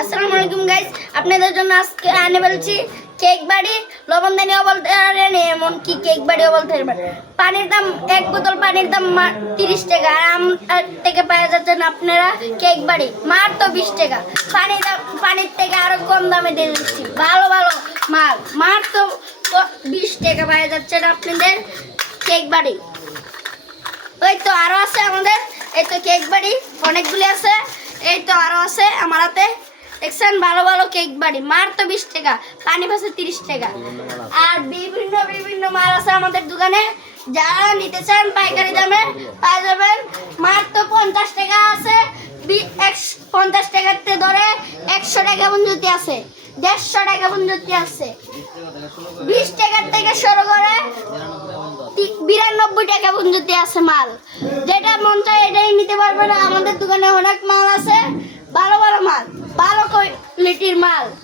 আসসালামু আলাইকুম গাইস, আপনাদের জন্য আজকে আনে বলছি কেক বাড়ি। লবণদানিও বলতে পারেন, এমনকি কেক বাড়িও বলতে পারেন। পানির দাম, এক বোতল পানির দাম 30 টাকা। আর আমার থেকে পাওয়া যাচ্ছেন আপনারা কেক বাড়ি মাত্র 20 টাকা। পানির থেকে আরো কম দামে দিয়ে দিচ্ছি ভালো ভালো মাল, মাত্র 20 টাকা পাওয়া যাচ্ছেন আপনাদের কেক বাড়ি। ওই তো আরো আছে আমাদের, এই তো কেক বাড়ি অনেকগুলি আছে, এই তো আরো আছে আমার হাতে দেখছেন। ভালো ভালো কেক বাড়ি মাত্র 20 টাকা, পানি পাশে 30 টাকা। আর বিভিন্ন বিভিন্ন মাল আছে আমাদের দোকানে, যারা নিতে চান পাইকারি দামে পাওয়া যাবেন। মাত্র 50 টাকা আছে, 50 টাকাতে ধরে 100 টাকা পর্যন্ত আছে, 150 টাকা পর্যন্ত আছে, 20 টাকার থেকে শুরু করে 92 টাকা পর্যন্ত আছে মাল। যেটা মন চায় এটাই নিতে পারবেন। আমাদের দোকানে অনেক মাল আছে, ভালো ভালো মাল, ভালো কোয়ালিটির মাল।